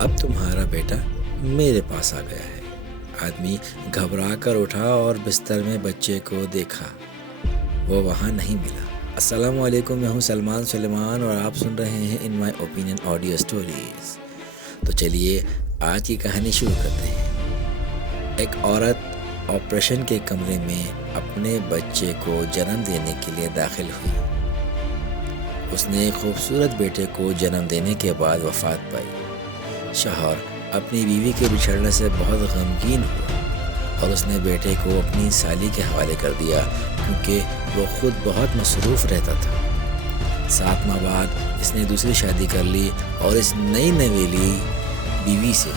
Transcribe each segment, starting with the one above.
اب تمہارا بیٹا میرے پاس آ گیا ہے۔ آدمی گھبرا کر اٹھا اور بستر میں بچے کو دیکھا، وہ وہاں نہیں ملا۔ السلام علیکم، میں ہوں سلمان سلیمان اور آپ سن رہے ہیں ان مائی اوپینین آڈیو اسٹوریز۔ تو چلیے آج کی کہانی شروع کرتے ہیں۔ ایک عورت آپریشن کے کمرے میں اپنے بچے کو جنم دینے کے لیے داخل ہوئی۔ اس نے ایک خوبصورت بیٹے کو جنم دینے کے بعد وفات پائی۔ شوہر اپنی بیوی کے بچھڑنے سے بہت غمگین ہوا اور اس نے بیٹے کو اپنی سالی کے حوالے کر دیا کیونکہ وہ خود بہت مصروف رہتا تھا۔ 7 ماہ بعد اس نے دوسری شادی کر لی اور اس نئی نویلی بیوی سے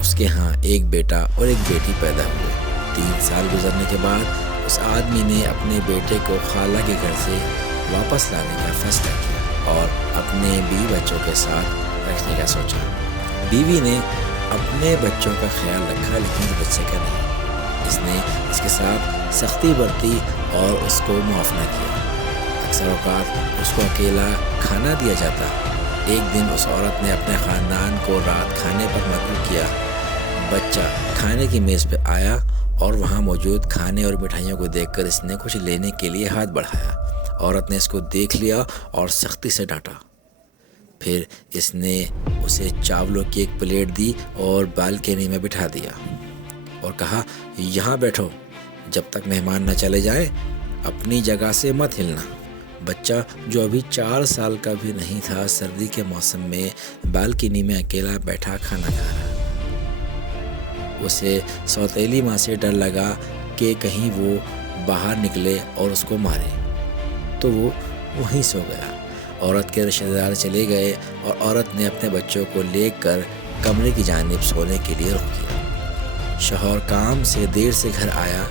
اس کے ہاں ایک بیٹا اور ایک بیٹی پیدا ہوئے۔ 3 سال گزرنے کے بعد اس آدمی نے اپنے بیٹے کو خالہ کے گھر سے واپس لانے کا فیصلہ کیا اور اپنے بیوی بچوں کے ساتھ رکھنے کا سوچا۔ بیوی نے اپنے بچوں کا خیال رکھا لیکن اس بچے کا نہیں۔ اس نے اس کے ساتھ سختی برتی اور اس کو معاف نہ کیا۔ اکثر اوقات اس کو اکیلا کھانا دیا جاتا۔ ایک دن اس عورت نے اپنے خاندان کو رات کھانے پر مدعو کیا۔ بچہ کھانے کی میز پہ آیا اور وہاں موجود کھانے اور مٹھائیوں کو دیکھ کر اس نے کچھ لینے کے لیے ہاتھ بڑھایا۔ عورت نے اس کو دیکھ لیا اور سختی سے ڈانٹا۔ پھر اس نے اسے چاولوں کی ایک پلیٹ دی اور بالکنی میں بٹھا دیا اور کہا، یہاں بیٹھو جب تک مہمان نہ چلے جائیں، اپنی جگہ سے مت ہلنا۔ بچہ جو ابھی 4 سال کا بھی نہیں تھا سردی کے موسم میں بالکنی میں اکیلا بیٹھا کھانا کھا رہا۔ اسے سوتیلی ماں سے ڈر لگا کہ کہیں وہ باہر نکلے اور اس کو مارے، تو وہ وہیں سو گیا۔ عورت کے رشتہ دار چلے گئے اور عورت نے اپنے بچوں کو لے کر کمرے کی جانب سونے کے لیے رخ کیا۔ شوہر کام سے دیر سے گھر آیا۔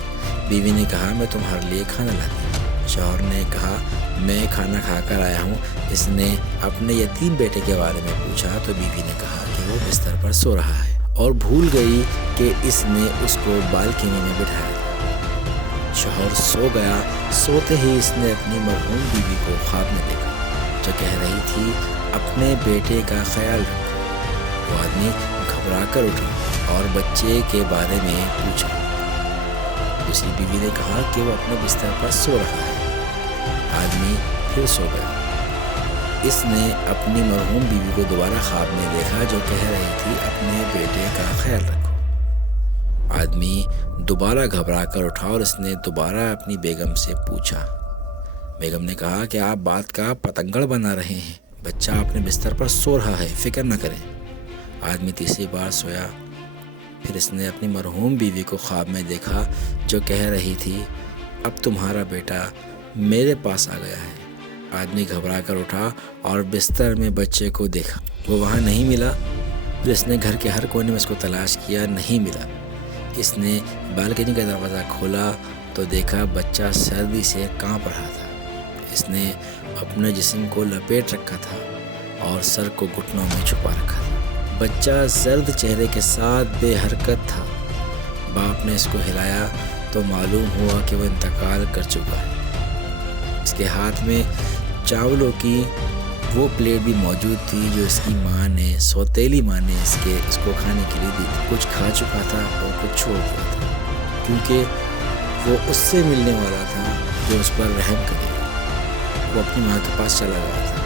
بیوی نے کہا، میں تمہارے لیے کھانا لاتی ہوں۔ شوہر نے کہا، میں کھانا کھا کر آیا ہوں۔ اس نے اپنے یتیم بیٹے کے بارے میں پوچھا تو بیوی نے کہا کہ وہ بستر پر سو رہا ہے اور بھول گئی کہ اس نے اس کو بالکنی میں بٹھایا تھا۔ شوہر سو گیا۔ سوتے ہی اس نے اپنی مرحوم بیوی کو خواب میں دیکھا جو کہہ رہی تھی، اپنے بیٹے کا خیال رکھو۔ وہ آدمی گھبرا کر اٹھا اور بچے کے بارے میں پوچھا۔ دوسری بیوی نے کہا کہ وہ اپنے بستر پر سو رہا ہے۔ آدمی پھر سو گیا۔ اس نے اپنی مرحوم بیوی کو دوبارہ خواب میں دیکھا جو کہہ رہی تھی، اپنے بیٹے کا خیال رکھو۔ آدمی دوبارہ گھبرا کر اٹھا اور اس نے دوبارہ اپنی بیگم سے پوچھا۔ بیگم نے کہا کہ آپ بات کا پتنگڑ بنا رہے ہیں، بچہ اپنے بستر پر سو رہا ہے، فکر نہ کریں۔ آدمی تیسری بار سویا۔ پھر اس نے اپنی مرحوم بیوی کو خواب میں دیکھا جو کہہ رہی تھی، اب تمہارا بیٹا میرے پاس آ گیا ہے۔ آدمی گھبرا کر اٹھا اور بستر میں بچے کو دیکھا، وہ وہاں نہیں ملا۔ پھر اس نے گھر کے ہر کونے میں اس کو تلاش کیا، نہیں ملا۔ اس نے بالکنی کا دروازہ کھولا تو دیکھا بچہ سردی سے کانپ رہا تھا۔ اس نے اپنے جسم کو لپیٹ رکھا تھا اور سر کو گھٹنوں میں چھپا رکھا تھا۔ بچہ زرد چہرے کے ساتھ بے حرکت تھا۔ باپ نے اس کو ہلایا تو معلوم ہوا کہ وہ انتقال کر چکا ہے۔ اس کے ہاتھ میں چاولوں کی وہ پلیٹ بھی موجود تھی جو اس کی ماں نے، سوتیلی ماں نے اس کو کھانے کے لیے دی تھی۔ کچھ کھا چکا تھا اور کچھ چھوڑ دیا تھا کیونکہ وہ اس سے ملنے والا تھا جو اس پر رحم کرے گا۔ وہ اپنی ماں کے پاس چلا گیا تھا۔